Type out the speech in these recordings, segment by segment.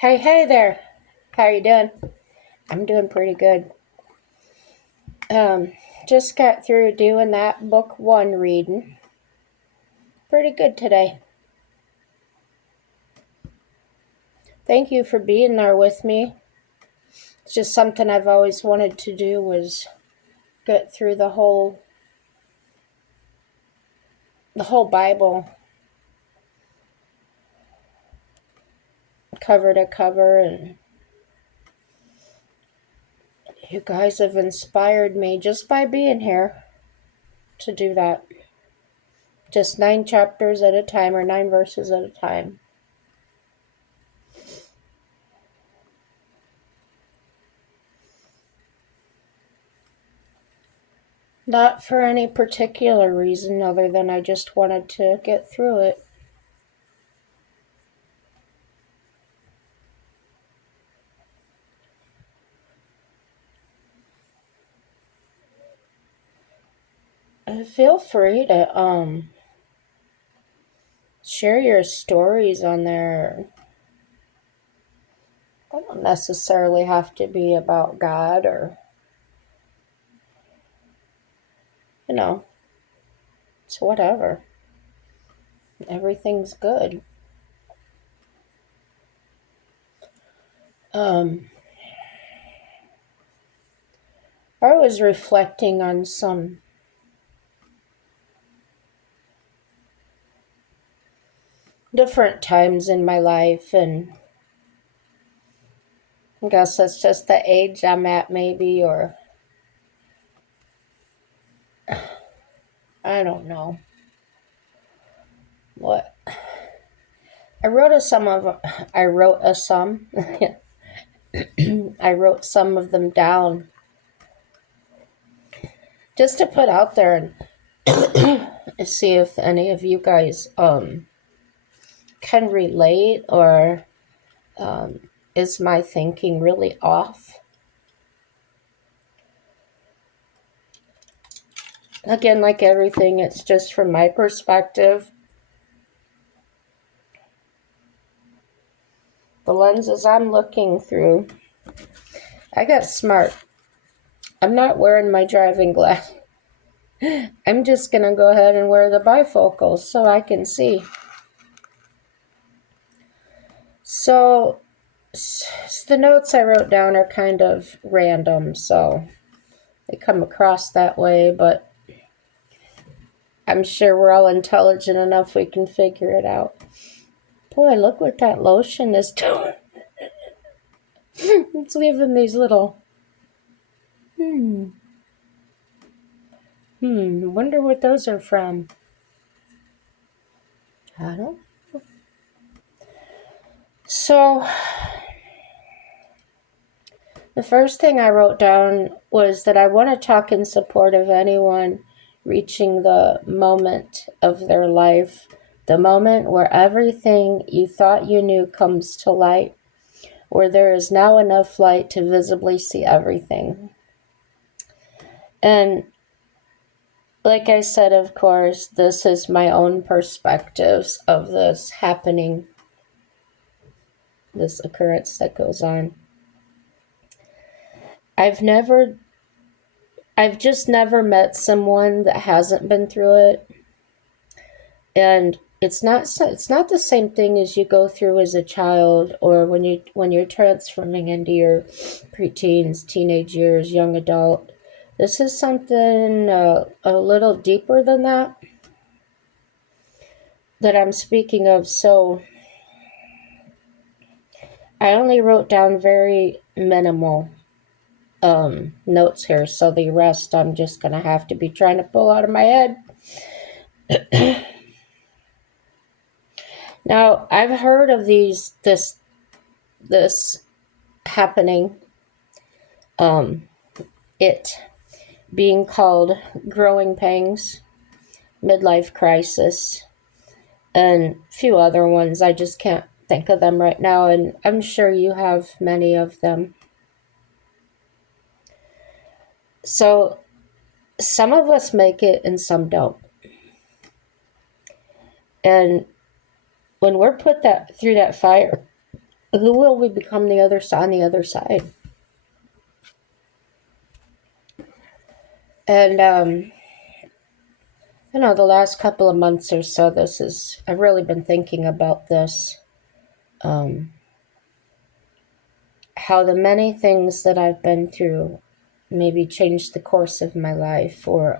Hey there. How you doing? I'm doing pretty good. Um, just got through doing that book one reading. Pretty good today. Thank you for being there with me. It's just something I've always wanted to do was get through the whole Bible cover to cover, and you guys have inspired me just by being here to do that. Just 9 chapters at a time or 9 verses at a time. Not for any particular reason other than I just wanted to get through it. Feel free to share your stories on there. They don't necessarily have to be about God or you know, it's whatever. Everything's good. Um I was reflecting on some different times in my life, and I guess that's just the age I'm at maybe, or I don't know what. I wrote a some I wrote some of them down just to put out there and see if any of you guys can relate, or is my thinking really off. Again, like everything, it's just from my perspective, the lenses I'm looking through. I got smart. I'm not wearing my driving glass. I'm just going to go ahead and wear the bifocals so I can see. So, the notes I wrote down are kind of random, so they come across that way, but I'm sure we're all intelligent enough we can figure it out. Boy, look what that lotion is doing. It's leaving these little... Wonder what those are from. I don't know. So, the first thing I wrote down was that I want to talk in support of anyone reaching the moment of their life, the moment where everything you thought you knew comes to light, where there is now enough light to visibly see everything. And like I said, of course, this is my own perspectives of this happening, this occurrence that goes on. I've just never met someone that hasn't been through it. And it's not the same thing as you go through as a child, or when you're transforming into your preteens, teenage years, young adult. This is something a little deeper than that I'm speaking of. So I only wrote down very minimal notes here, so the rest I'm just gonna have to be trying to pull out of my head. Now, I've heard of this happening, it being called growing pains, midlife crisis, and a few other ones. I just can't think of them right now, and I'm sure you have many of them. So some of us make it and some don't. And when we're put through that fire, who will we become the other side on the other side? And the last couple of months or so, I've really been thinking about this. Um, how the many things that I've been through maybe changed the course of my life, or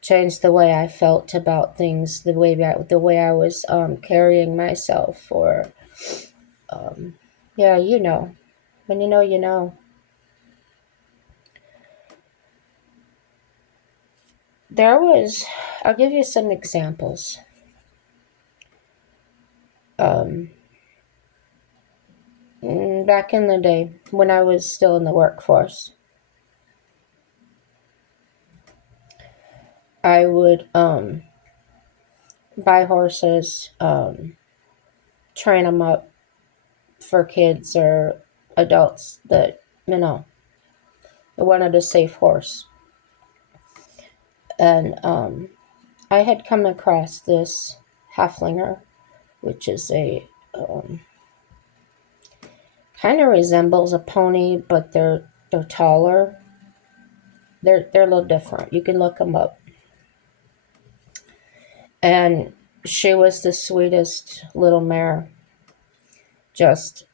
changed the way I felt about things, the way I was carrying myself, or yeah, when you know, you know. There was, I'll give you some examples. Um, Back in the day when I was still in the workforce, I would buy horses, train them up for kids or adults that, wanted a safe horse. And I had come across this Haflinger, which is um, kind of resembles a pony, but they're taller. They're a little different. You can look them up. And she was the sweetest little mare. Just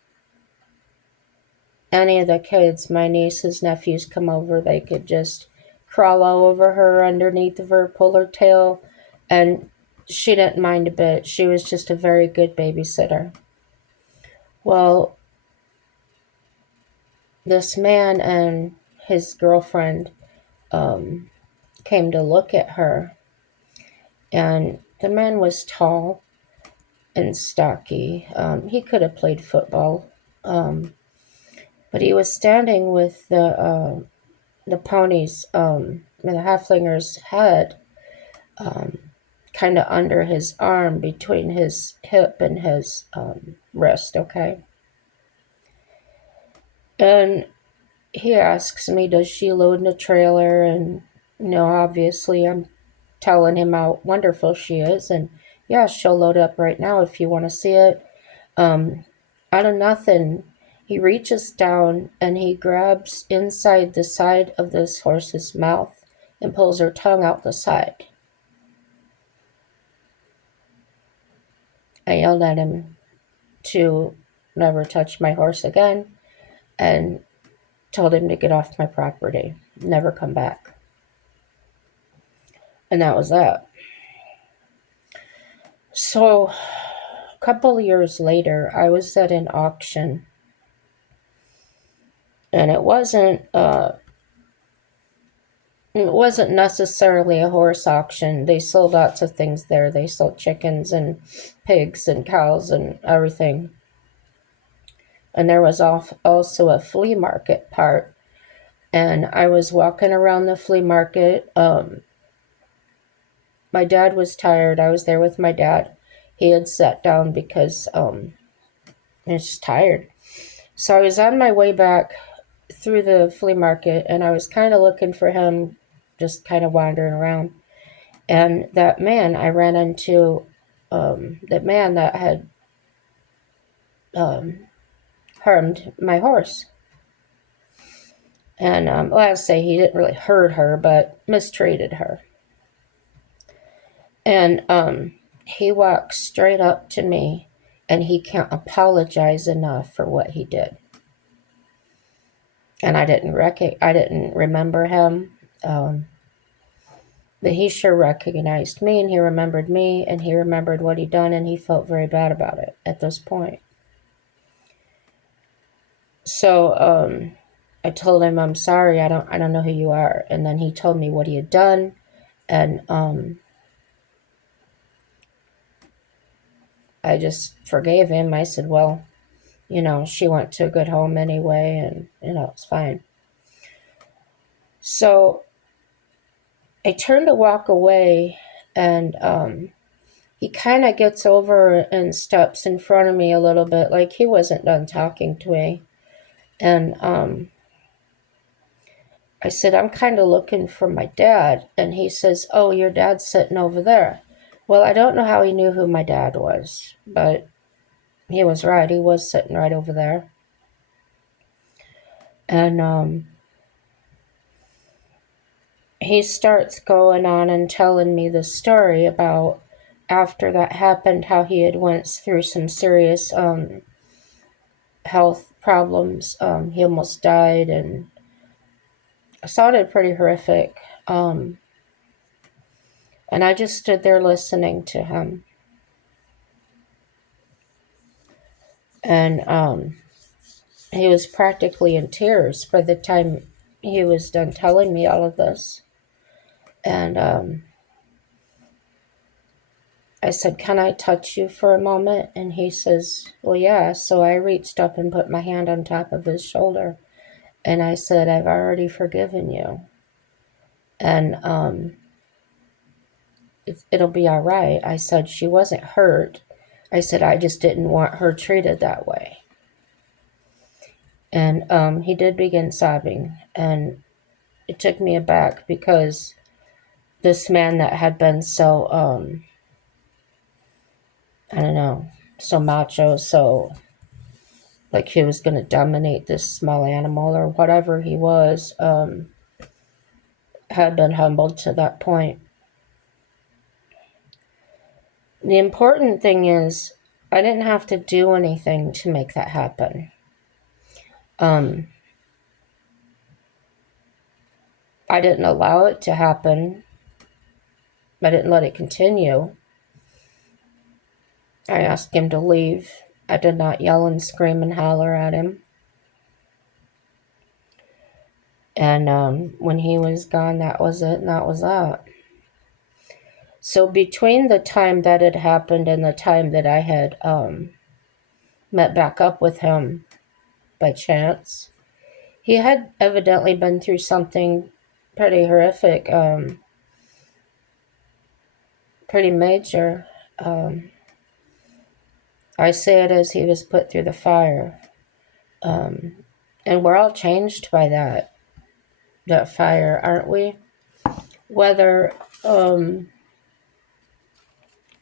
any of the kids, my nieces, nephews come over, they could just crawl all over her, underneath of her, pull her tail, and she didn't mind a bit. She was just a very good babysitter. Well, this man and his girlfriend um, came to look at her, and the man was tall and stocky. He could have played football, but he was standing with the pony's, the Haflinger's head, um, kind of under his arm, between his hip and his wrist. Okay, and he asks me, does she load in a trailer? And obviously I'm telling him how wonderful she is, and yeah, she'll load up right now if you want to see it. Out of nothing, he reaches down and he grabs inside the side of this horse's mouth and pulls her tongue out the side. I yelled at him to never touch my horse again, and told him to get off my property, never come back. And that was that. So, a couple of years later, I was at an auction, and it wasn't necessarily a horse auction. They sold lots of things there. They sold chickens and pigs and cows and everything. And there was also a flea market part. And I was walking around the flea market. My dad was tired. I was there with my dad. He had sat down because he was just tired. So I was on my way back through the flea market, and I was kind of looking for him, just kind of wandering around. And that man, I ran into that man that had um, harmed my horse. And I'll say he didn't really hurt her, but mistreated her. And he walks straight up to me, and he can't apologize enough for what he did. And I didn't remember him, but he sure recognized me, and he remembered me, and he remembered what he'd done, and he felt very bad about it at this point. So I told him, I'm sorry, I don't know who you are. And then he told me what he had done, and I just forgave him. I said, well, she went to a good home anyway, and it's fine. So I turned to walk away, and he kind of gets over and steps in front of me a little bit, like he wasn't done talking to me. And I said, I'm kind of looking for my dad. And he says, oh, your dad's sitting over there. Well, I don't know how he knew who my dad was, but he was right. He was sitting right over there. And he starts going on and telling me the story about after that happened, how he had went through some serious health problems. He almost died, and it sounded pretty horrific. Um, and I just stood there listening to him. And he was practically in tears by the time he was done telling me all of this. And I said, "Can I touch you for a moment?" And he says, "Well, yeah." So I reached up and put my hand on top of his shoulder. And I said, "I've already forgiven you. And it'll be all right." I said, "She wasn't hurt." I said, "I just didn't want her treated that way." And he did begin sobbing. And it took me aback because this man that had been so, I don't know, so macho, so like he was going to dominate this small animal or whatever he was, had been humbled to that point. The important thing is, I didn't have to do anything to make that happen. Um, I didn't allow it to happen. I didn't let it continue. I asked him to leave. I did not yell and scream and holler at him. And when he was gone, that was it, and that was that. So between the time that had happened and the time that I had met back up with him by chance, he had evidently been through something pretty horrific, pretty major. I say it as he was put through the fire. And we're all changed by that fire, aren't we? Whether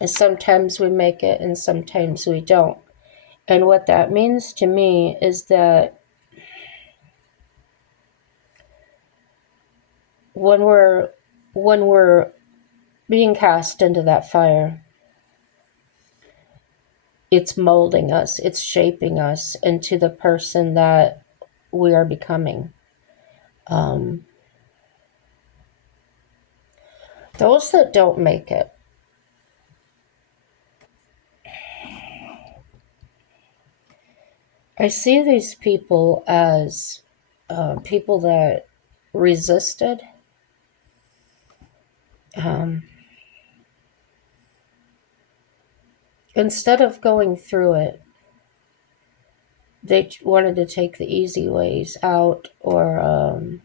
and sometimes we make it and sometimes we don't. And what that means to me is that when we're being cast into that fire, it's molding us, it's shaping us into the person that we are becoming. Um, those that don't make it, I see these people as people that resisted. Um, Instead of going through it, they wanted to take the easy ways out, or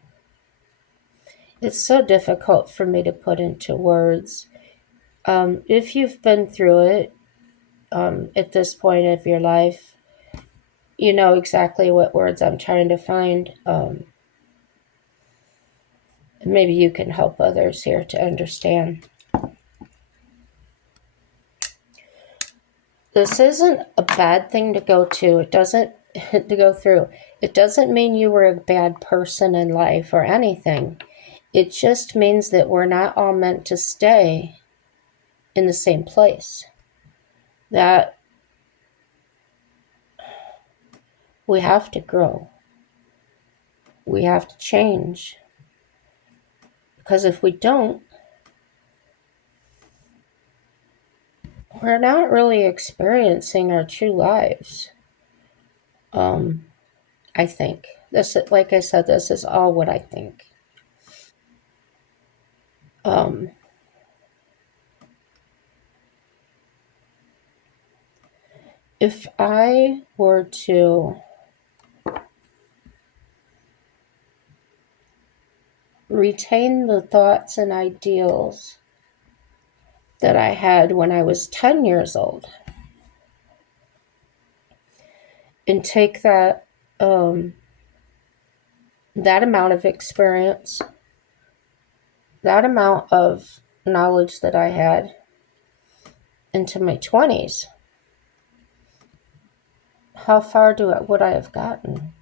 it's so difficult for me to put into words. If you've been through it at this point of your life, you know exactly what words I'm trying to find. Maybe you can help others here to understand. This isn't a bad thing to go to. It doesn't to go through. It doesn't mean you were a bad person in life or anything. It just means that we're not all meant to stay in the same place. That we have to grow. We have to change. Because if we don't, we're not really experiencing our true lives. I think. This, like I said, this is all what I think. Um, if I were to retain the thoughts and ideals that I had when I was 10 years old and take that amount of experience, that amount of knowledge that I had into my 20s, How far would I have gotten?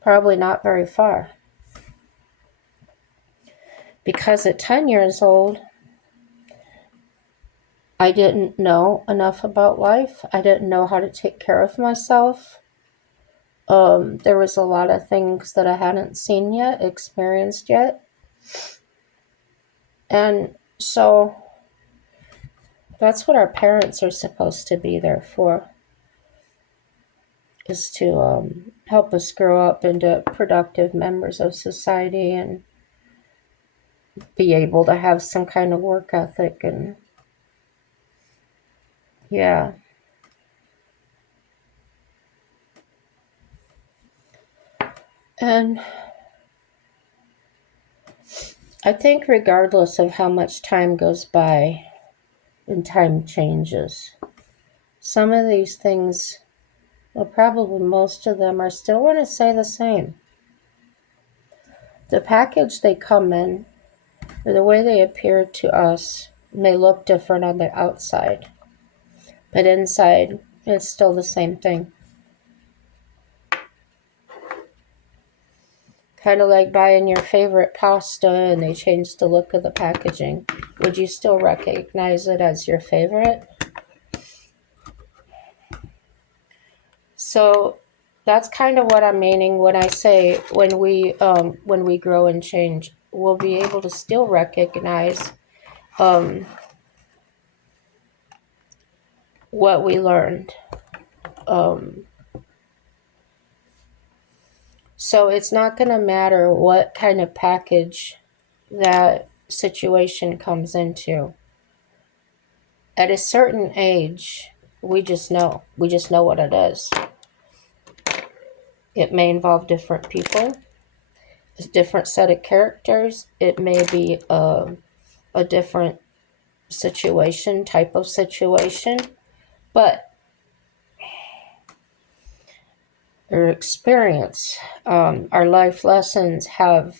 Probably not very far. Because at 10 years old, I didn't know enough about life. I didn't know how to take care of myself. There was a lot of things that I hadn't seen yet, experienced yet. And so that's what our parents are supposed to be there for, is to help us grow up into productive members of society and be able to have some kind of work ethic. And yeah. And I think regardless of how much time goes by and time changes, some of these things, well, probably most of them, are still going to stay the same. The package they come in, or the way they appear to us, may look different on the outside, but inside, it's still the same thing. Kind of like buying your favorite pasta and they change the look of the packaging. Would you still recognize it as your favorite? So that's kind of what I'm meaning when I say when we grow and change, we'll be able to still recognize what we learned. Um, so it's not going to matter what kind of package that situation comes into. At a certain age, we just know. We just know what it is. It may involve different people, a different set of characters. It may be a different situation, type of situation, but our experience, our life lessons have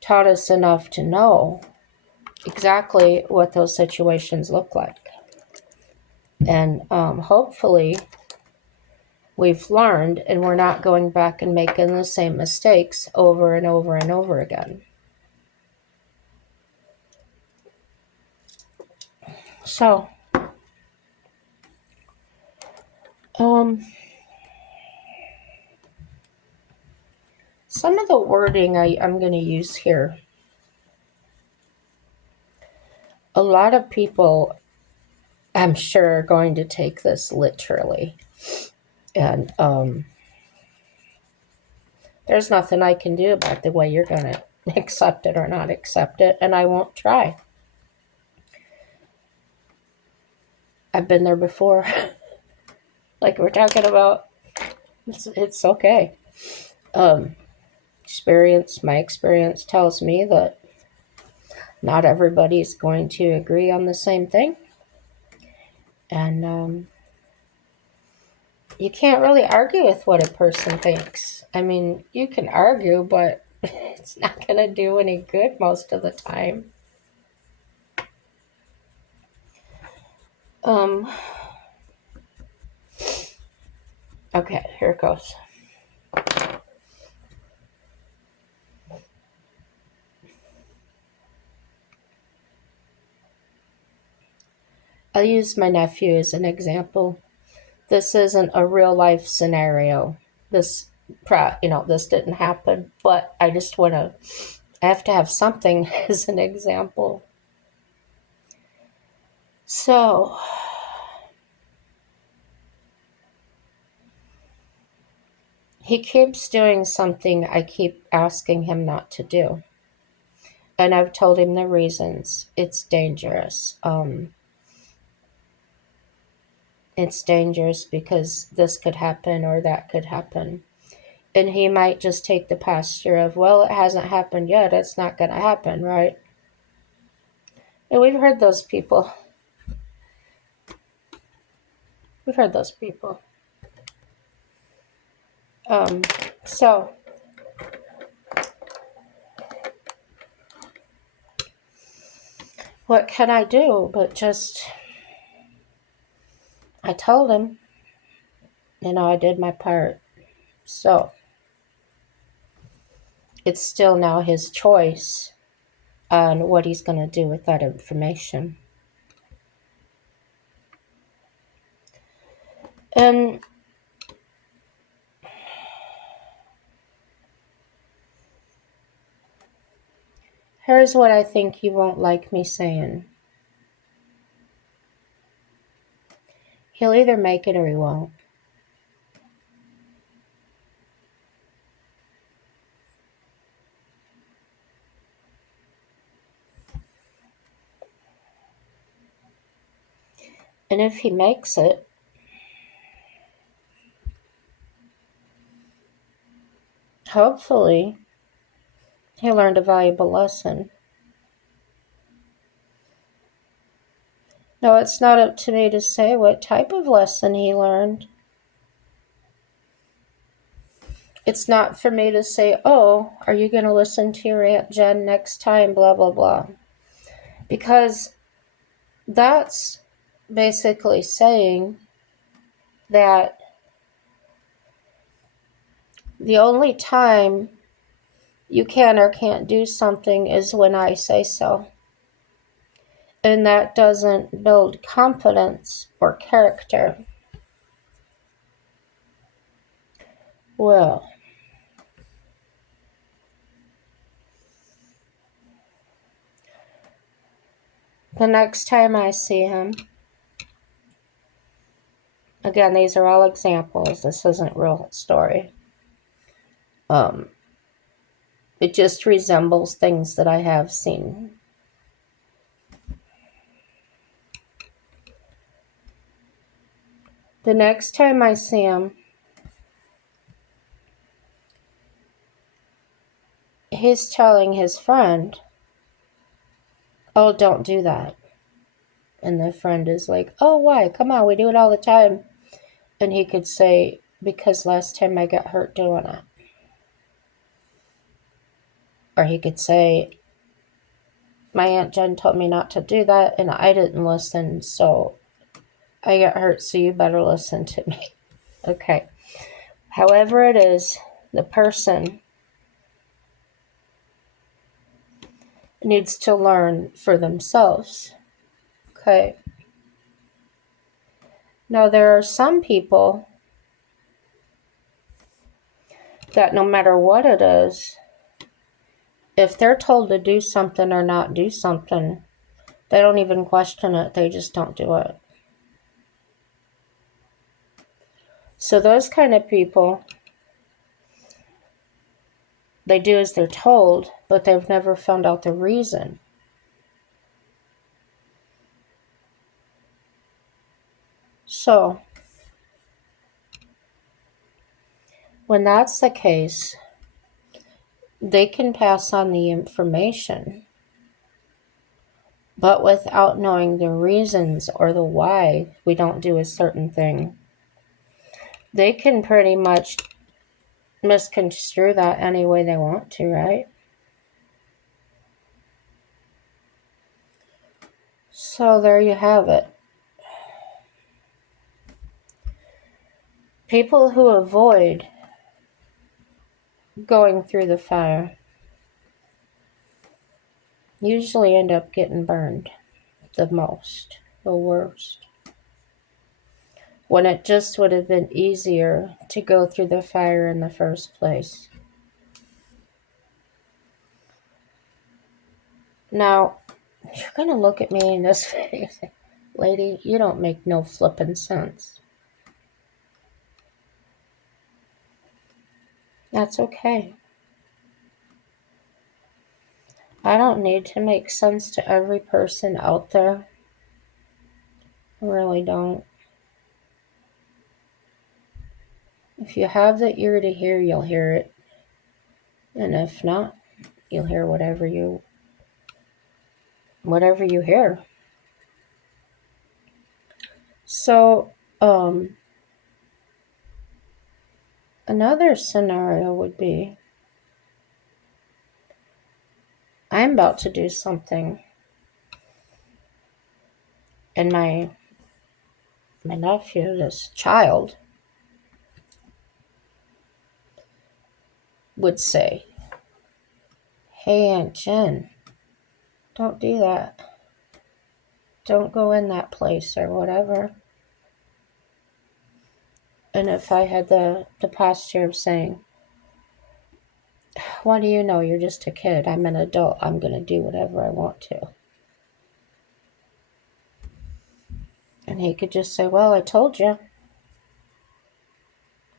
taught us enough to know exactly what those situations look like. And hopefully we've learned and we're not going back and making the same mistakes over and over and over again. So, some of the wording I'm going to use here, a lot of people, I'm sure, are going to take this literally. And there's nothing I can do about the way you're going to accept it or not accept it, and I won't try. I've been there before. Like we're talking about, it's okay. My experience tells me that not everybody's going to agree on the same thing. And you can't really argue with what a person thinks. I mean, you can argue, but it's not going to do any good most of the time. Okay, here it goes. I'll use my nephew as an example. This isn't a real life scenario. This this didn't happen, but I have to have something as an example. So, he keeps doing something I keep asking him not to do. And I've told him the reasons. It's dangerous. It's dangerous because this could happen or that could happen. And he might just take the posture of, well, it hasn't happened yet. It's not going to happen, right? And we've heard those people. We've heard those people. So, what can I do? But just, I told him, I did my part. So it's still now his choice on what he's going to do with that information. And here's what I think you won't like me saying. He'll either make it or he won't. And if he makes it, hopefully he learned a valuable lesson. No, it's not up to me to say what type of lesson he learned. It's not for me to say, oh, are you going to listen to your Aunt Jen next time, blah, blah, blah. Because that's basically saying that the only time you can or can't do something is when I say so. And that doesn't build confidence or character. Well, the next time I see him, again, these are all examples. This isn't real story. It just resembles things that I have seen. The next time I see him, he's telling his friend, oh, don't do that. And the friend is like, oh, why? Come on, we do it all the time. And he could say, because last time I got hurt doing it. Or he could say, my Aunt Jen told me not to do that and I didn't listen, so I got hurt, so you better listen to me. Okay. However it is, the person needs to learn for themselves. Okay. Now, there are some people that no matter what it is, if they're told to do something or not do something, they don't even question it. They just don't do it. So those kind of people, they do as they're told, but they've never found out the reason. So, when that's the case, they can pass on the information, but without knowing the reasons or the why we don't do a certain thing, they can pretty much misconstrue that any way they want to, right? So there you have it. People who avoid going through the fire usually end up getting burned the most, the worst. When it just would have been easier to go through the fire in the first place. Now, you're going to look at me in this face. Lady, you don't make no flippin' sense. That's okay. I don't need to make sense to every person out there. I really don't. If you have the ear to hear, you'll hear it. And if not, you'll hear whatever you hear. So, another scenario would be, I'm about to do something And my nephew, this child, would say, "Hey, Aunt Jen, don't do that. Don't go in that place," or whatever. And if I had the posture of saying, "What do you know? You're just a kid. I'm an adult. I'm going to do whatever I want to." And he could just say, "Well, I told you."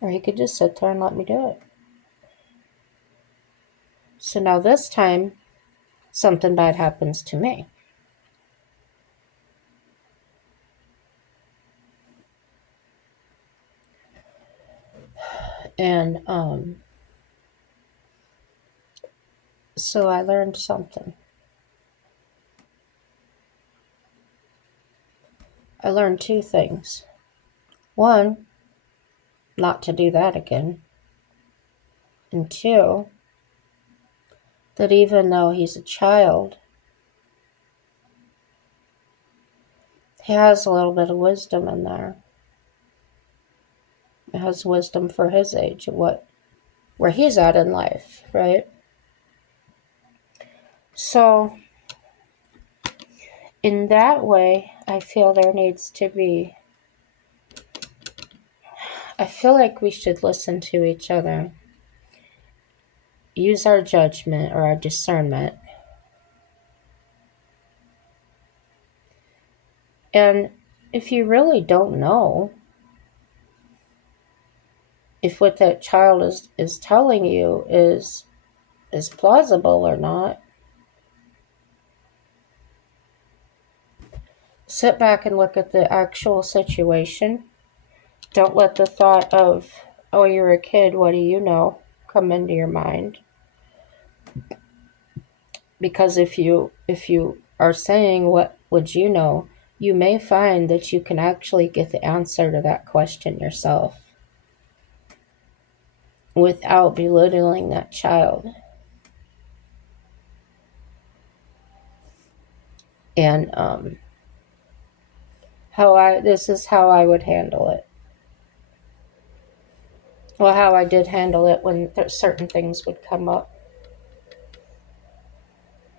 Or he could just sit there and let me do it. So now this time, something bad happens to me. And so I learned something. I learned two things. One, not to do that again. And two, that even though he's a child, he has a little bit of wisdom in there. He has wisdom for his age, where he's at in life, right? So in that way, I feel there needs to be, I feel like we should listen to each other, use our judgment or our discernment. And if you really don't know if what that child is telling you is plausible or not, sit back and look at the actual situation. Don't let the thought of, "Oh, you're a kid, what do you know?" come into your mind. Because if you are saying, "What would you know?" you may find that you can actually get the answer to that question yourself without belittling that child. And this is how I would handle it. Well, how I did handle it when certain things would come up.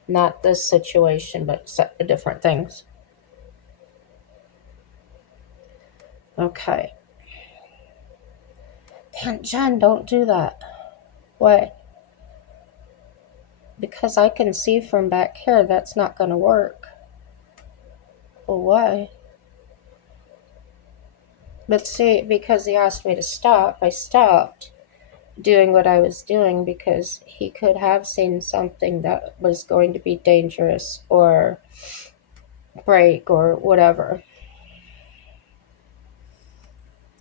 Not this situation, but different things. Okay. Aunt Jen, don't do that. Why? Because I can see from back here that's not going to work. Well, why? But see, because he asked me to stop, I stopped doing what I was doing because he could have seen something that was going to be dangerous or break or whatever.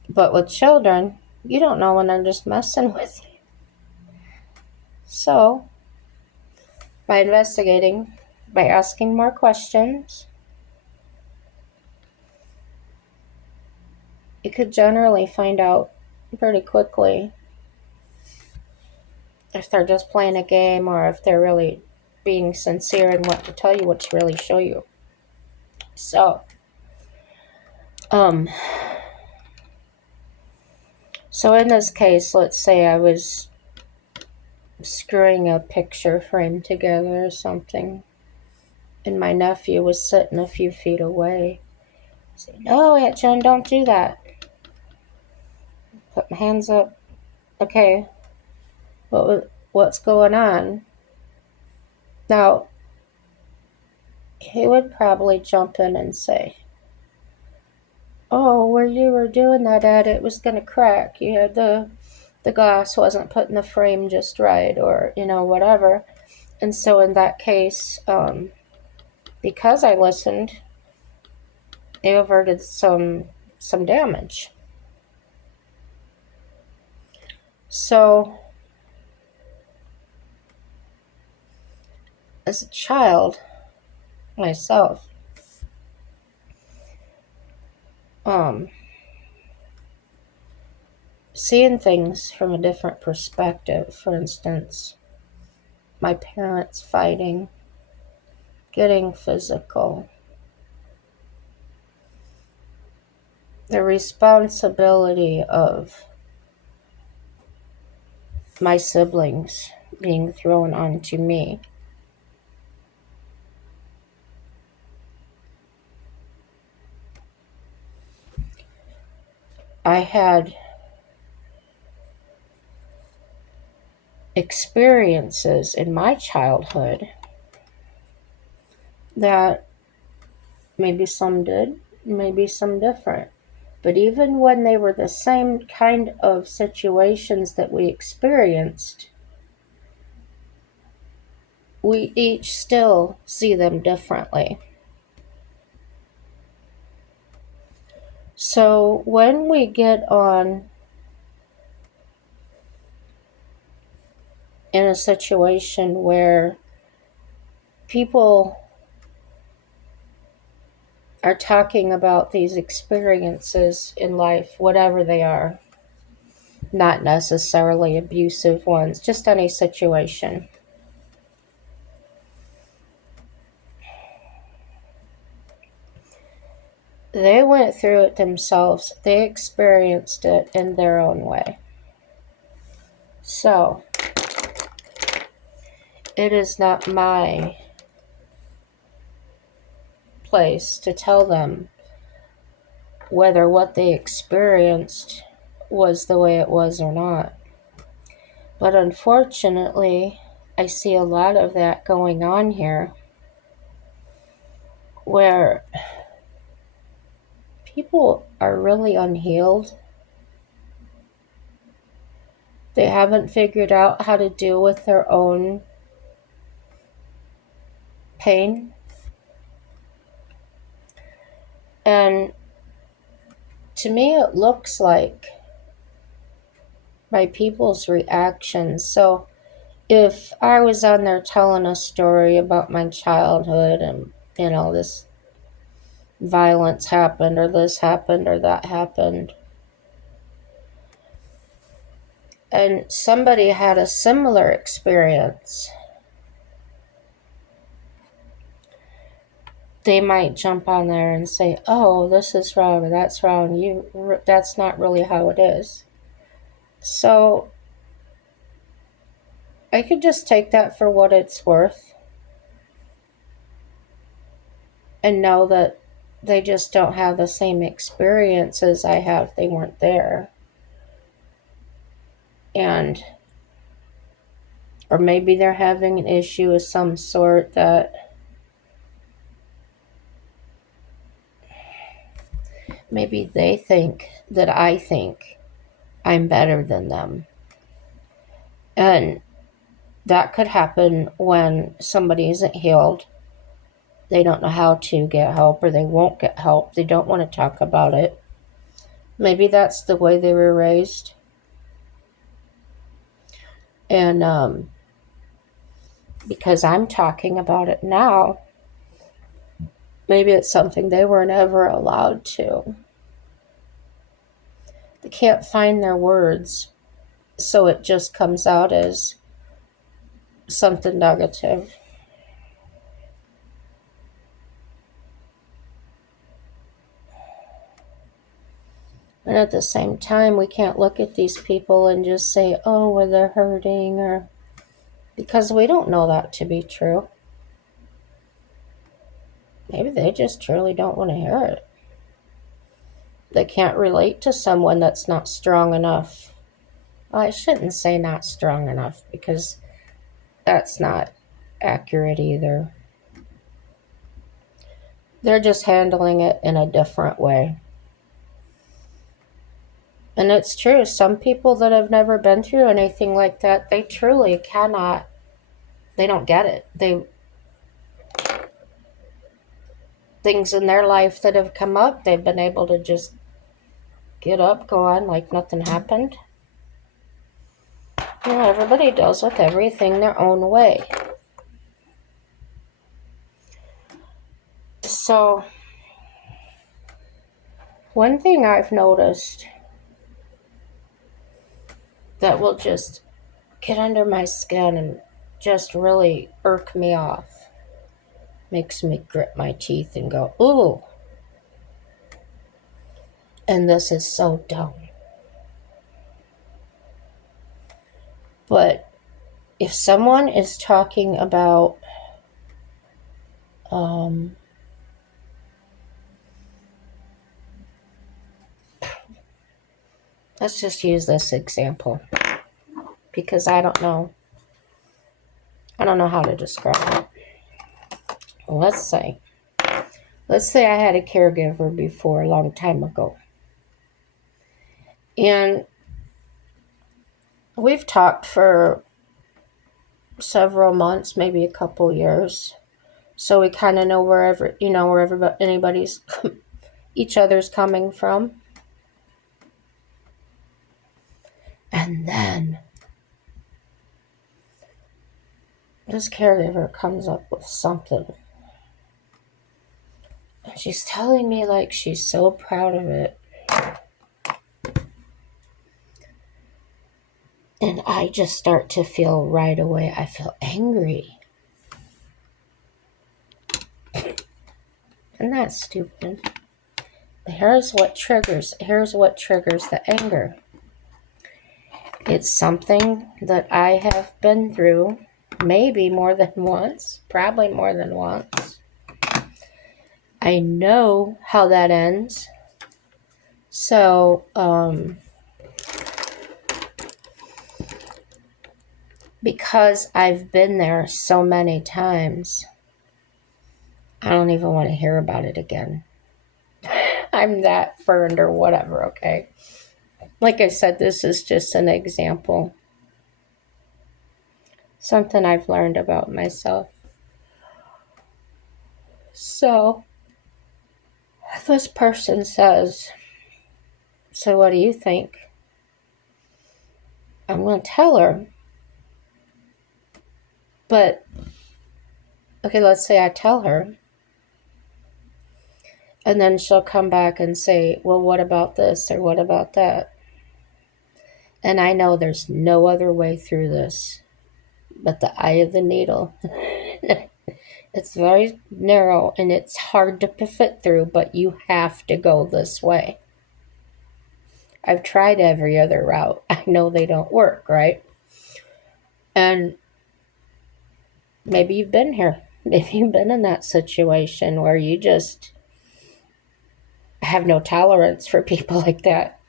But with children, you don't know when they're just messing with you. So, by investigating, by asking more questions, you could generally find out pretty quickly if they're just playing a game or if they're really being sincere and want to tell you what to really show you. So, so in this case, let's say I was screwing a picture frame together or something, and my nephew was sitting a few feet away. I say, "No, Aunt Jen, don't do that." Put my hands up. Okay, what's going on? Now, he would probably jump in and say, "Oh, where you were doing that at, it was going to crack. You had the glass wasn't put in the frame just right," or, whatever. And so in that case, because I listened, it averted some damage. So, as a child myself, seeing things from a different perspective, for instance, my parents fighting, getting physical, the responsibility of my siblings being thrown onto me. I had experiences in my childhood that maybe some did, maybe some different. But even when they were the same kind of situations that we experienced, we each still see them differently. So when we get on in a situation where people are talking about these experiences in life, whatever they are, not necessarily abusive ones, just any situation. They went through it themselves, they experienced it in their own way. So, it is not my place to tell them whether what they experienced was the way it was or not. But unfortunately, I see a lot of that going on here where people are really unhealed. They haven't figured out how to deal with their own pain. And to me, it looks like by people's reactions. So if I was on there telling a story about my childhood and, this violence happened or this happened or that happened, and somebody had a similar experience, they might jump on there and say, "Oh, this is wrong or that's wrong. That's not really how it is." So I could just take that for what it's worth and know that they just don't have the same experience as I have. They weren't there. And, or maybe they're having an issue of some sort that maybe they think that I think I'm better than them. And that could happen when somebody isn't healed. They don't know how to get help or they won't get help. They don't want to talk about it. Maybe that's the way they were raised. And because I'm talking about it now, maybe it's something they were never allowed to. They can't find their words, so it just comes out as something negative. And at the same time, we can't look at these people and just say, "Oh, well, they're hurting," or because we don't know that to be true. Maybe they just truly don't want to hear it. They can't relate to someone that's not strong enough. Well, I shouldn't say not strong enough because that's not accurate either. They're just handling it in a different way. And it's true, some people that have never been through anything like that, they truly cannot, they don't get it. Things in their life that have come up, they've been able to just get up, go on like nothing happened. Everybody deals with everything their own way. So, one thing I've noticed that will just get under my skin and just really irk me off, makes me grit my teeth and go, "Ooh." And this is so dumb. But if someone is talking about let's just use this example because I don't know how to describe it. Let's say I had a caregiver before a long time ago. And we've talked for several months, maybe a couple years. So we kind of know wherever anybody's, each other's coming from. And then this caregiver comes up with something. And she's telling me like she's so proud of it. And I just start to feel right away, I feel angry. And that's stupid. But here's what triggers the anger. It's something that I have been through maybe more than once, probably more than once. I know how that ends. So, because I've been there so many times, I don't even want to hear about it again. I'm that burned or whatever, okay? Like I said, this is just an example. Something I've learned about myself. So, this person says, so what do you think? I'm going to tell her. But, okay, let's say I tell her. And then she'll come back and say, well, what about this or what about that? And I know there's no other way through this but the eye of the needle. It's very narrow and it's hard to fit through, but you have to go this way. I've tried every other route. I know they don't work, right? And maybe you've been here. Maybe you've been in that situation where you just have no tolerance for people like that.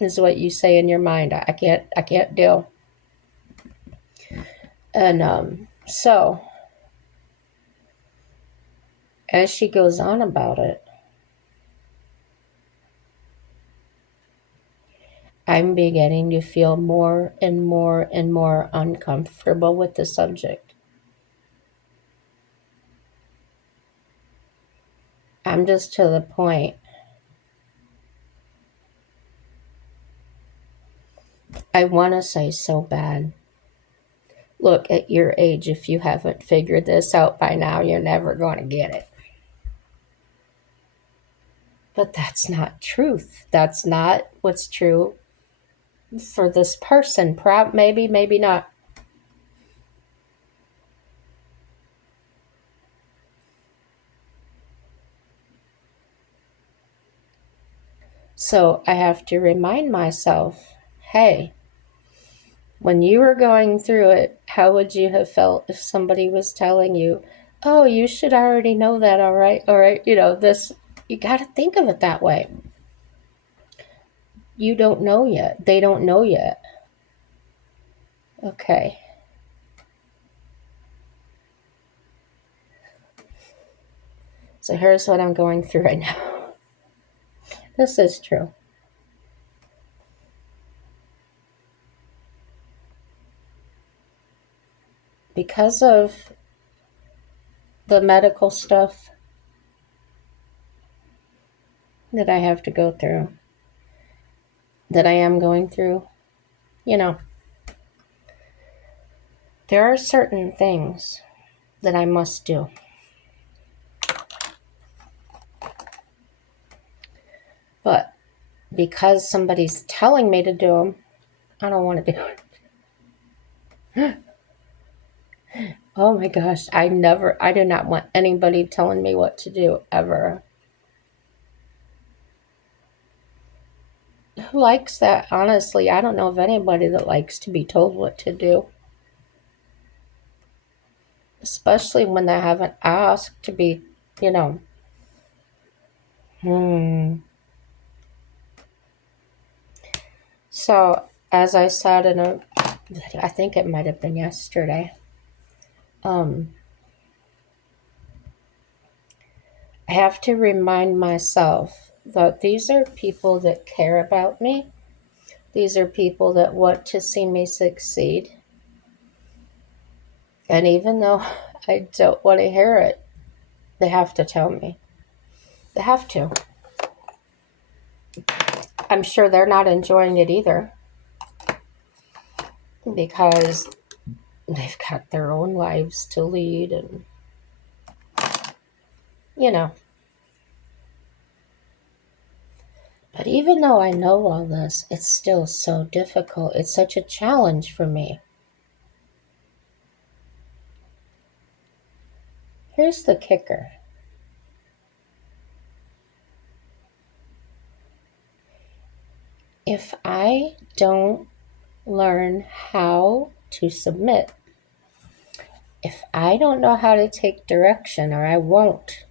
Is what you say in your mind. I can't deal. And so as she goes on about it, I'm beginning to feel more and more and more uncomfortable with the subject. I'm just to the point. I want to say so bad. Look, at your age, if you haven't figured this out by now, you're never going to get it. But that's not truth. That's not what's true for this person. Maybe, maybe not. So I have to remind myself, hey, when you were going through it, how would you have felt if somebody was telling you, oh, you should already know that, all right, this, you got to think of it that way. You don't know yet. They don't know yet. Okay. So here's what I'm going through right now. This is true. Because of the medical stuff that I have to go through, that I am going through, there are certain things that I must do. But because somebody's telling me to do them, I don't want to do it. Oh my gosh, I do not want anybody telling me what to do, ever. who likes that? Honestly, I don't know of anybody that likes to be told what to do. Especially when they haven't asked to be, you know. So, as I said in a video, I think it might have been yesterday, I have to remind myself that these are people that care about me. These are people that want to see me succeed. And even though I don't want to hear it, they have to tell me. They have to. I'm sure they're not enjoying it either, because they've got their own lives to lead, and, you know. But even though I know all this, it's still so difficult. It's such a challenge for me. Here's the kicker. If I don't learn how to submit, if I don't know how to take direction, or I won't,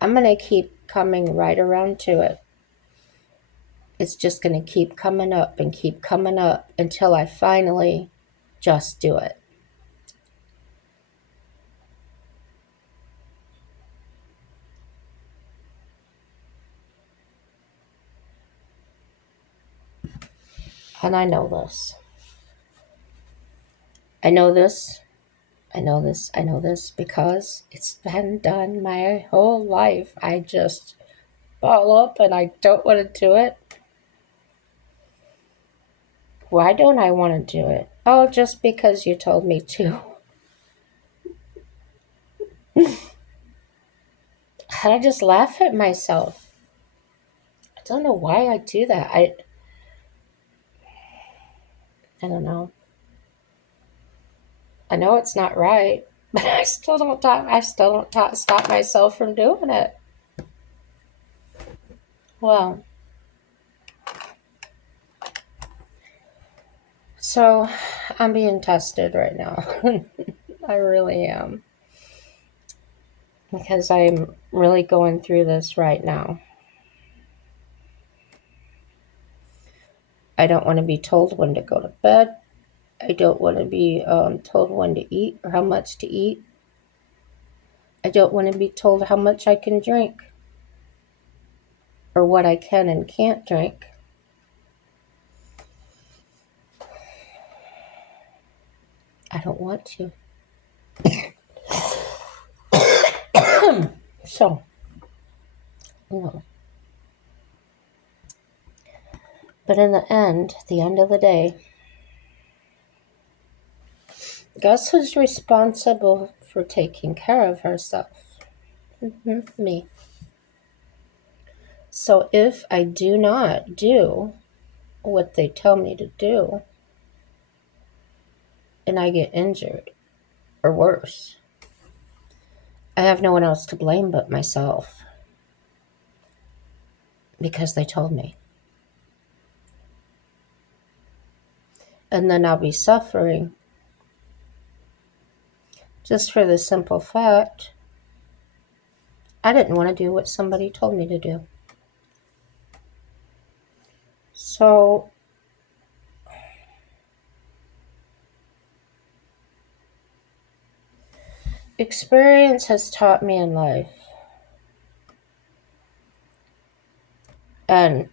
I'm going to keep coming right around to it. It's just going to keep coming up and keep coming up until I finally just do it. And I know this. I know this. I know this. I know this because it's been done my whole life. I just ball up and I don't want to do it. Why don't I want to do it? Oh, just because you told me to. I just laugh at myself. I don't know why I do that. I don't know. I know it's not right, but I still don't stop myself from doing it. Well, so I'm being tested right now. I really am. Because I'm really going through this right now. I don't want to be told when to go to bed. I don't want to be told when to eat or how much to eat. I don't want to be told how much I can drink or what I can and can't drink. I don't want to. So, you know. But in the end of the day, guess who's responsible for taking care of herself? Me. So if I do not do what they tell me to do, and I get injured, or worse, I have no one else to blame but myself. Because they told me. And then I'll be suffering just for the simple fact I didn't want to do what somebody told me to do. So experience has taught me in life, and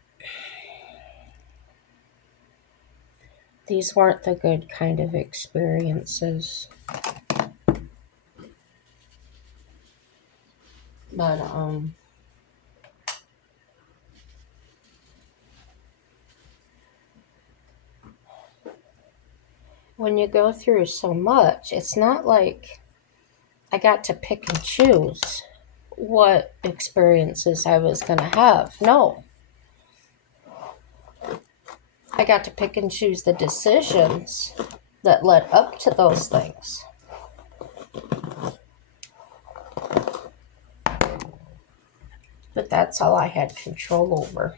these weren't the good kind of experiences. But when you go through so much, it's not like I got to pick and choose what experiences I was going to have. No. I got to pick and choose the decisions that led up to those things. But that's all I had control over,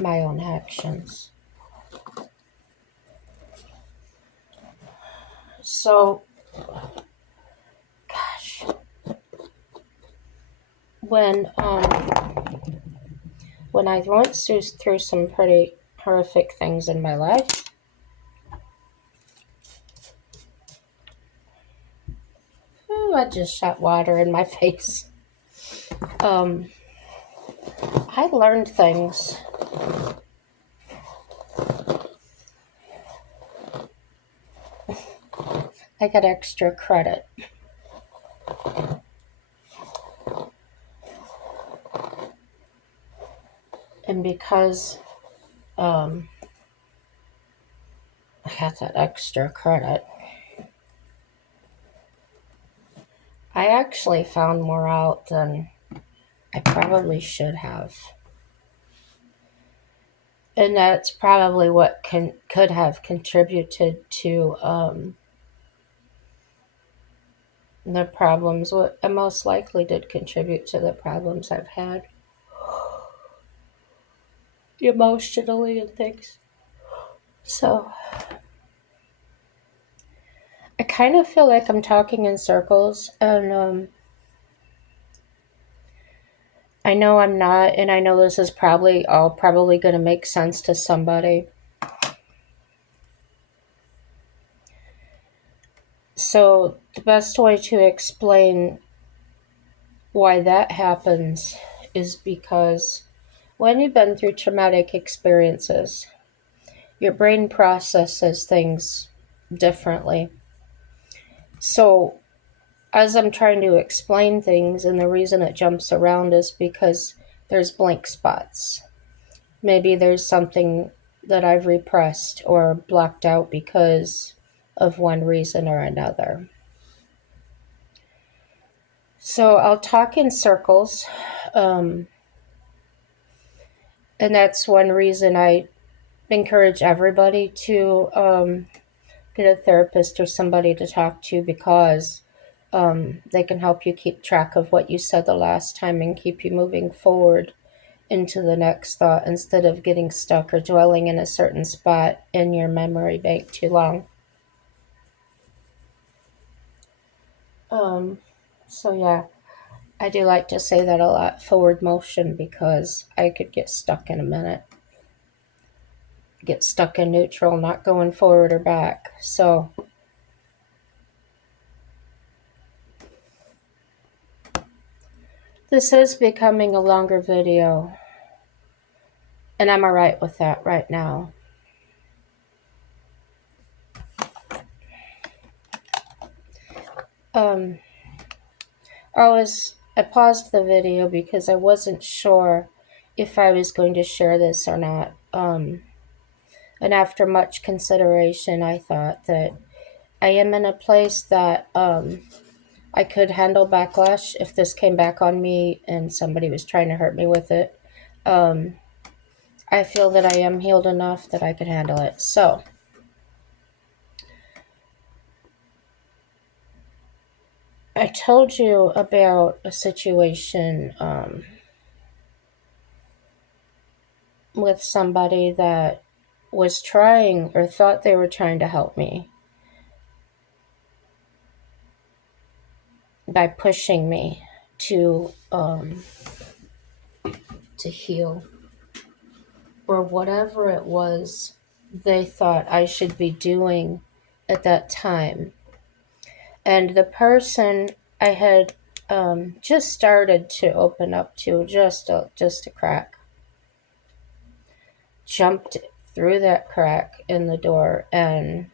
my own actions. So, gosh, when when I went through some pretty horrific things in my life, I just shot water in my face. Um, I learned things. I got extra credit. And because I got that extra credit, I actually found more out than I probably should have. And that's probably what could have contributed to the problems. What most likely did contribute to the problems I've had emotionally and things. So I kind of feel like I'm talking in circles, and I know I'm not, and I know this is probably going to make sense to somebody. So the best way to explain why that happens is because when you've been through traumatic experiences, your brain processes things differently. So as I'm trying to explain things, and the reason it jumps around is because there's blank spots. Maybe there's something that I've repressed or blocked out because of one reason or another. So I'll talk in circles, um, and that's one reason I encourage everybody to get a therapist or somebody to talk to, because they can help you keep track of what you said the last time and keep you moving forward into the next thought instead of getting stuck or dwelling in a certain spot in your memory bank too long. Um, so, yeah, I do like to say that a lot, forward motion, because I could get stuck in a minute, get stuck in neutral, not going forward or back. So, this is becoming a longer video, and I'm alright with that right now. Um, I paused the video because I wasn't sure if I was going to share this or not. And after much consideration, I thought that I am in a place that I could handle backlash if this came back on me and somebody was trying to hurt me with it. Um, I feel that I am healed enough that I could handle it. So, I told you about a situation with somebody that was trying or thought they were trying to help me by pushing me to heal, or whatever it was they thought I should be doing at that time. And the person I had just started to open up to, just a crack, jumped through that crack in the door and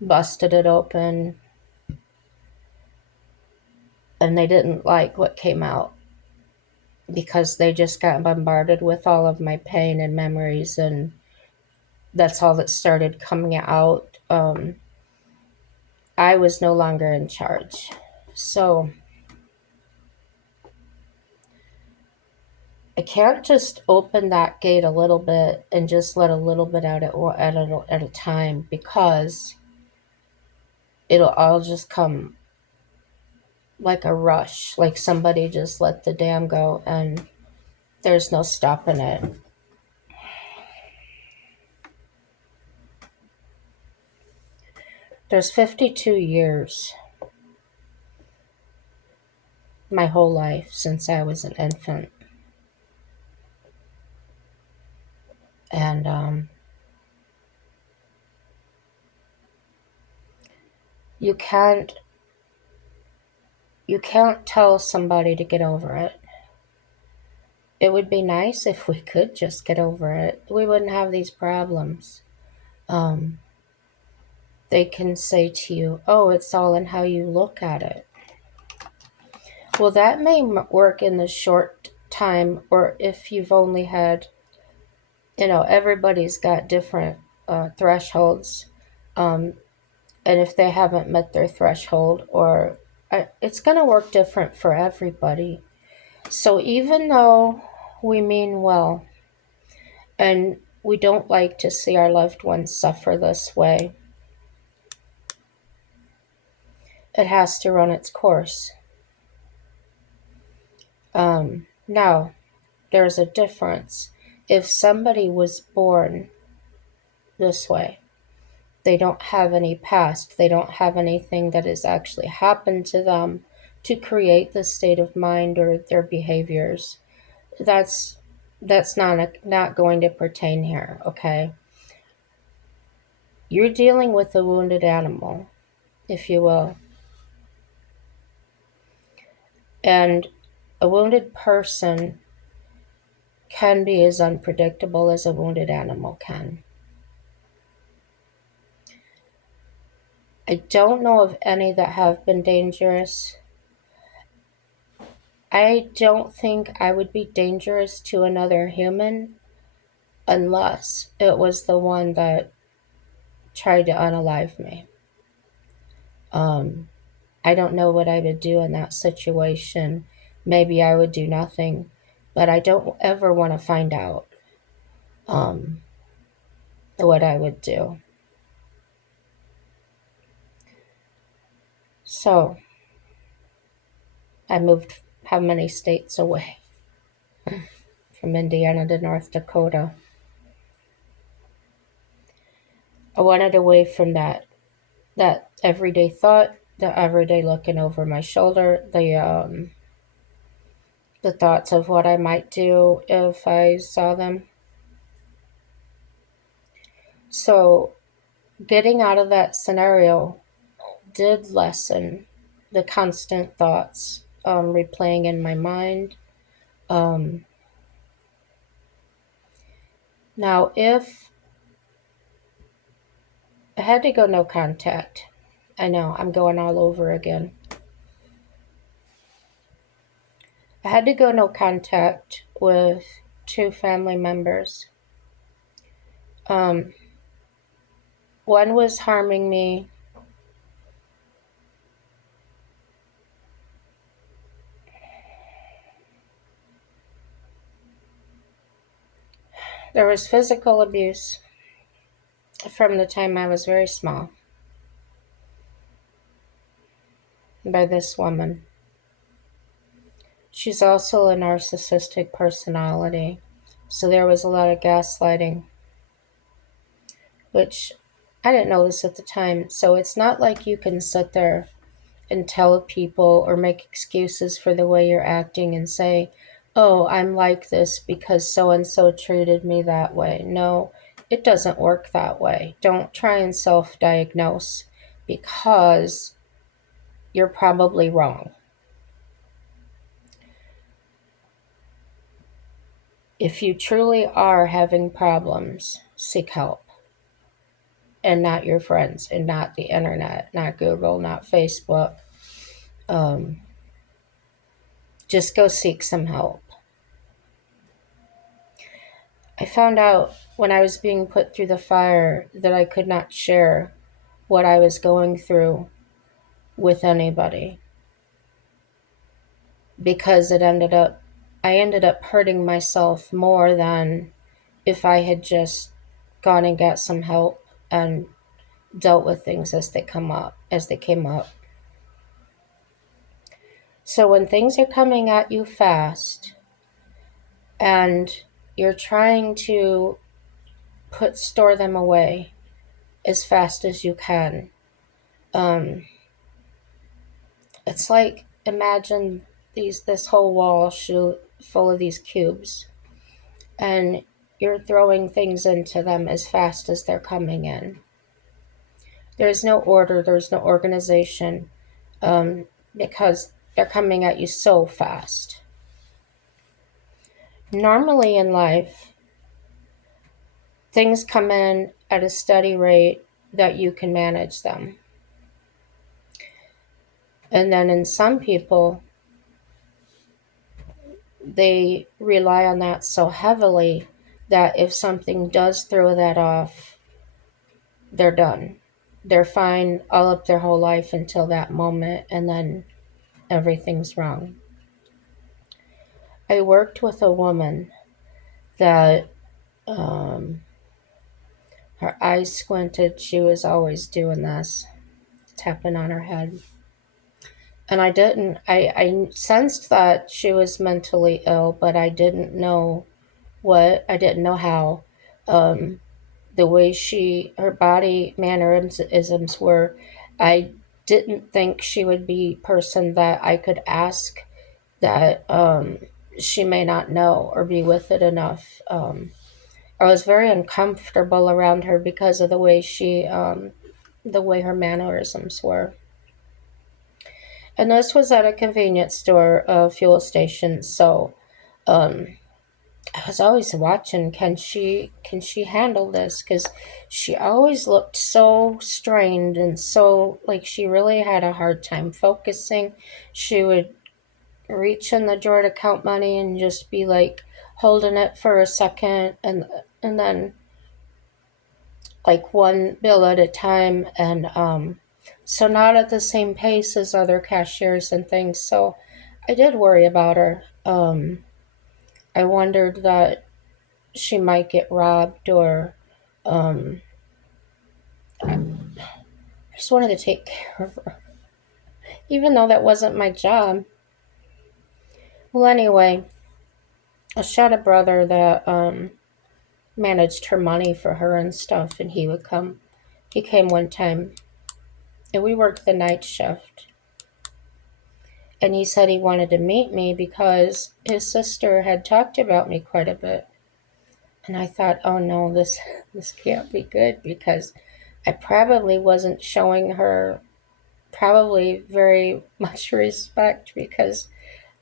busted it open, and they didn't like what came out because they just got bombarded with all of my pain and memories, and that's all that started coming out. I was no longer in charge. So I can't just open that gate a little bit and just let a little bit out at a time, because it'll all just come like a rush, like somebody just let the dam go and there's no stopping it. There's 52 years, my whole life since I was an infant. And you can't you can't tell somebody to get over it. It would be nice if we could just get over it. We wouldn't have these problems. Um, they can say to you, "Oh, it's all in how you look at it." Well, that may work in the short time, or if you've only had, everybody's got different thresholds. Um, and if they haven't met their threshold, or it's going to work different for everybody. So even though we mean well and we don't like to see our loved ones suffer this way, it has to run its course. Now, there's a difference. If somebody was born this way, they don't have any past, they don't have anything that has actually happened to them to create the state of mind or their behaviors. That's not going to pertain here, okay? You're dealing with a wounded animal, if you will. And a wounded person can be as unpredictable as a wounded animal can. I don't know of any that have been dangerous. I don't think I would be dangerous to another human unless it was the one that tried to unalive me. I don't know what I would do in that situation. Maybe I would do nothing, but I don't ever want to find out um, what I would do. So I moved how many states away? From Indiana to North Dakota. I wanted away from that everyday thought, the everyday looking over my shoulder, the thoughts of what I might do if I saw them. So getting out of that scenario did lessen the constant thoughts replaying in my mind. Um, Now, if I had to go no contact, I know I'm going all over again. I had to go no contact with two family members. Um, One was harming me. There was physical abuse from the time I was very small by this woman. She's also a narcissistic personality, so there was a lot of gaslighting, which I didn't know this at the time. So it's not like you can sit there and tell people or make excuses for the way you're acting and say, "Oh, I'm like this because so and so treated me that way." No, it doesn't work that way. Don't try and self diagnose because you're probably wrong. If you truly are having problems, seek help. And not your friends, and not the internet, not Google, not Facebook. Um, just go seek some help. I found out when I was being put through the fire that I could not share what I was going through with anybody because I ended up hurting myself more than if I had just gone and got some help and dealt with things as they came up. So when things are coming at you fast and you're trying to store them away as fast as you can, um, it's like imagine this whole wall full of these cubes, and you're throwing things into them as fast as they're coming in. There's no order, there's no organization, because they're coming at you so fast. Normally in life, things come in at a steady rate that you can manage them. And then in some people, they rely on that so heavily that if something does throw that off, they're done. They're fine all up their whole life until that moment, and then everything's wrong. I worked with a woman that her eyes squinted. She was always doing this, tapping on her head. And I sensed that she was mentally ill, but I didn't know I didn't know how. Um, the way her body mannerisms were, I didn't think she would be a person that I could ask that she may not know or be with it enough. I was very uncomfortable around her because of the way her mannerisms were. And this was at a convenience store, a fuel station. So um, I was always watching. Can she handle this? Because she always looked so strained and so like she really had a hard time focusing. She would reach in the drawer to count money and just be like holding it for a second, and then like one bill at a time, and so not at the same pace as other cashiers and things. So I did worry about her. I wondered that she might get robbed, or um, I just wanted to take care of her, even though that wasn't my job. Well, anyway, I shot a brother that managed her money for her and stuff, and he would come. He came one time, and we worked the night shift. And he said he wanted to meet me because his sister had talked about me quite a bit. And I thought, oh no, this can't be good, because I probably wasn't showing her probably very much respect, because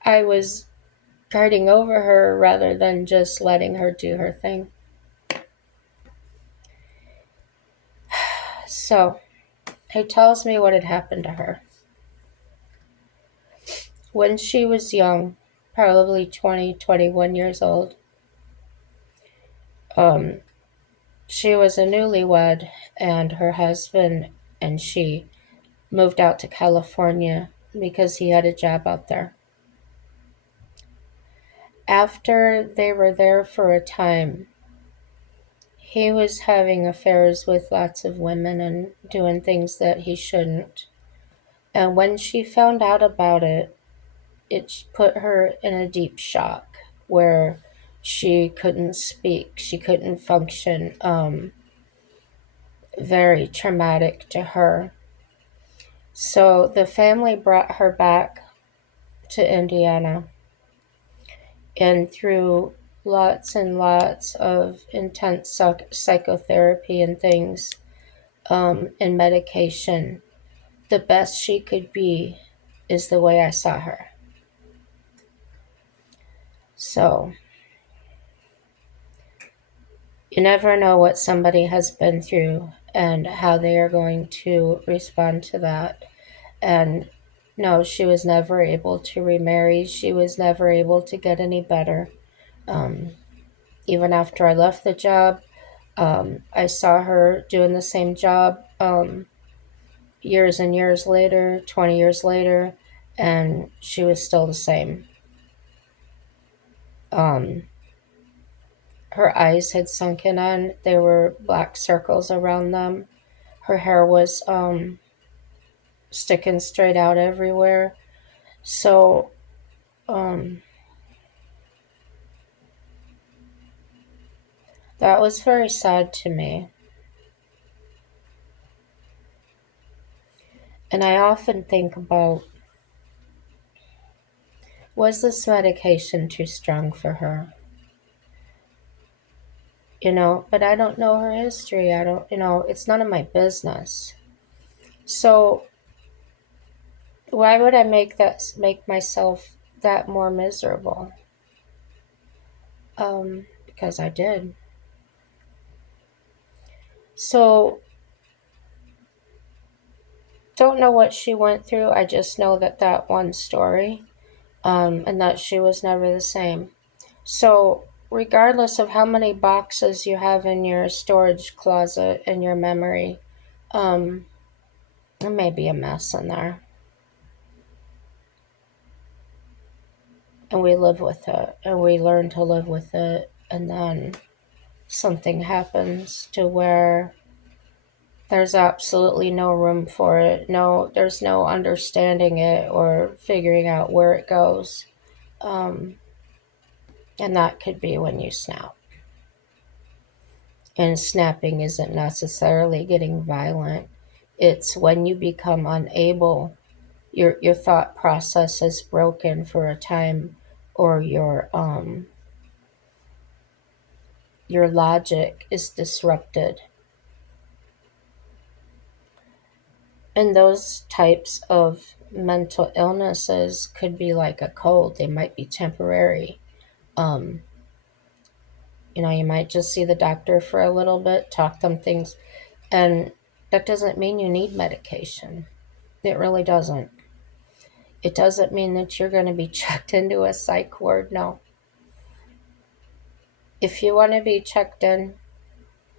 I was guarding over her rather than just letting her do her thing. So he tells me what had happened to her. When she was young, probably 20, 21 years old, um, she was a newlywed, and her husband and she moved out to California because he had a job out there. After they were there for a time, he was having affairs with lots of women and doing things that he shouldn't. And when she found out about it, it put her in a deep shock where she couldn't speak, she couldn't function. Very traumatic to her. So the family brought her back to Indiana, and through lots and lots of intense psychotherapy and things, and medication, the best she could be is the way I saw her. So you never know what somebody has been through and how they are going to respond to that. And no, she was never able to remarry. She was never able to get any better. Um, Even after I left the job, I saw her doing the same job years and years later, 20 years later, and she was still the same. Um, Her eyes had sunken in, there were black circles around them. Her hair was sticking straight out everywhere. So, um, that was very sad to me. And I often think about, was this medication too strong for her? But I don't know her history. I don't, it's none of my business. So why would I make myself that more miserable? Because I did. So don't know what she went through. I just know that one story, and that she was never the same. So regardless of how many boxes you have in your storage closet in your memory, um, there may be a mess in there, and we live with it, and we learn to live with it, and then something happens to where there's absolutely no room for it. No, there's no understanding it or figuring out where it goes. Um, and that could be when you snap. And snapping isn't necessarily getting violent. It's when you become unable, your thought process is broken for a time, or your logic is disrupted. And those types of mental illnesses could be like a cold. They might be temporary. Um, you might just see the doctor for a little bit, talk them things, and that doesn't mean you need medication. It really doesn't. It doesn't mean that you're going to be checked into a psych ward. No. If you want to be checked in,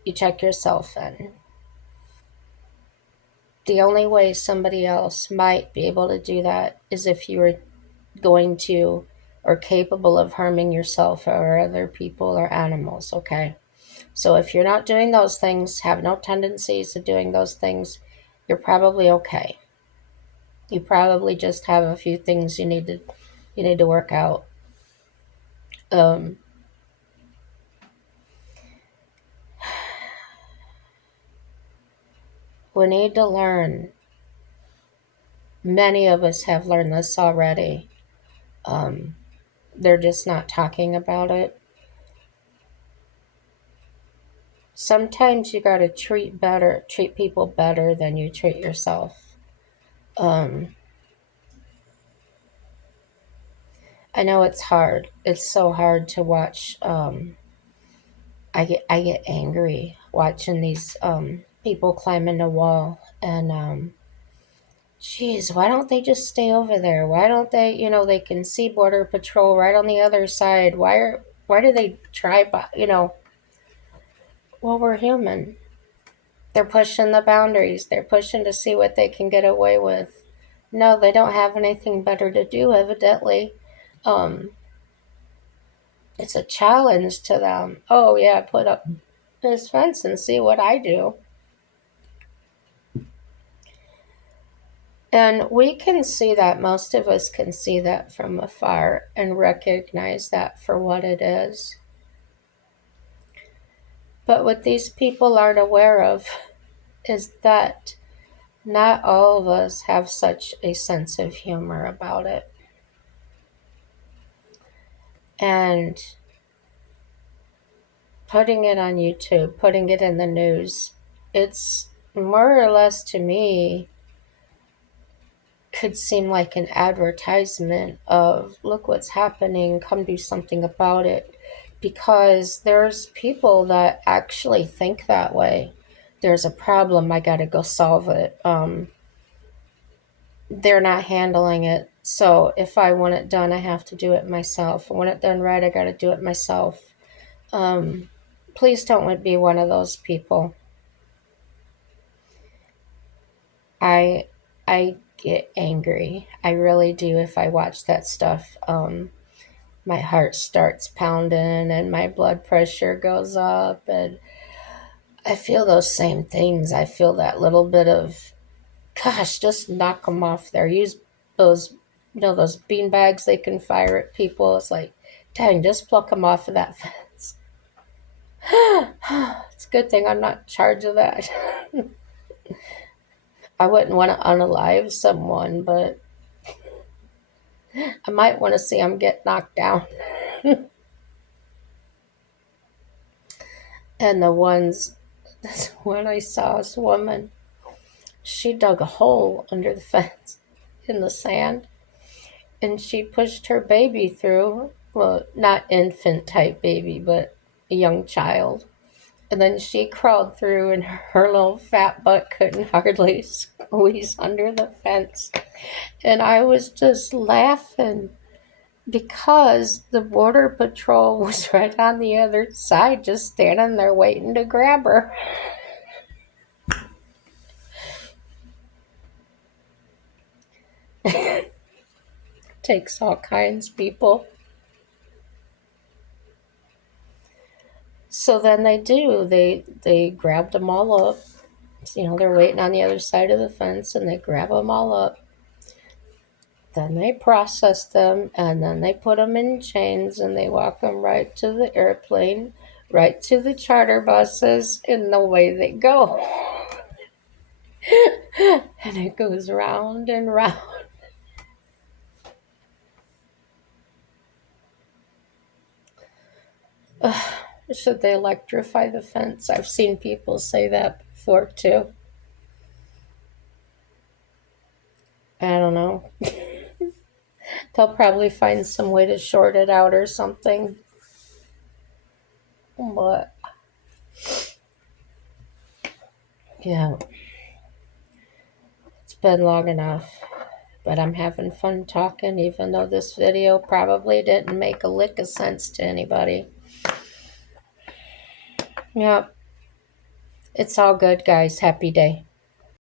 you check yourself in. The only way somebody else might be able to do that is if you were going to or capable of harming yourself or other people or animals, okay? So if you're not doing those things, have no tendencies of doing those things, you're probably okay. You probably just have a few things you need to work out. Um, we need to learn. Many of us have learned this already. Um, they're just not talking about it. Sometimes you got to treat people better than you treat yourself. Um, I know it's hard. It's so hard to watch. I get angry watching these people climbing the wall, and geez, why don't they just stay over there? Why don't they? They can see border patrol right on the other side. Why do they try? Well, we're human. They're pushing the boundaries. They're pushing to see what they can get away with. No, they don't have anything better to do, evidently. Um, it's a challenge to them. Oh, yeah, put up this fence and see what I do. And we can see that, most of us can see that from afar and recognize that for what it is. But what these people aren't aware of is that not all of us have such a sense of humor about it. And putting it on YouTube, putting it in the news, it's more or less, to me, could seem like an advertisement of, look what's happening, come do something about it. Because there's people that actually think that way. There's a problem, I gotta go solve it. They're not handling it. So if I want it done, I have to do it myself. I want it done right, I gotta do it myself. Um, Please don't be one of those people. I I get angry. I really do if I watch that stuff. My heart starts pounding and my blood pressure goes up, and I feel those same things. I feel that little bit of, gosh, just knock them off there. Use those You know, those bean bags they can fire at people. It's like, dang, just pluck them off of that fence. It's a good thing I'm not in charge of that. I wouldn't want to unalive someone, but I might want to see them get knocked down. And the ones, that's when I saw this woman, she dug a hole under the fence in the sand and she pushed her baby through. Well, not infant type baby, but a young child. And then she crawled through, and her little fat butt couldn't hardly squeeze under the fence. And I was just laughing because the Border Patrol was right on the other side, just standing there waiting to grab her. Takes all kinds of people. So then they grabbed them all up. You know, they're waiting on the other side of the fence, and they grab them all up. Then they process them, and then they put them in chains, and they walk them right to the airplane, right to the charter buses, and away they go. And it goes round and round. Should they electrify the fence? I've seen people say that before too. I don't know. They'll probably find some way to short it out or something. But yeah, it's been long enough. But I'm having fun talking, even though this video probably didn't make a lick of sense to anybody. Yeah, it's all good, guys. Happy day.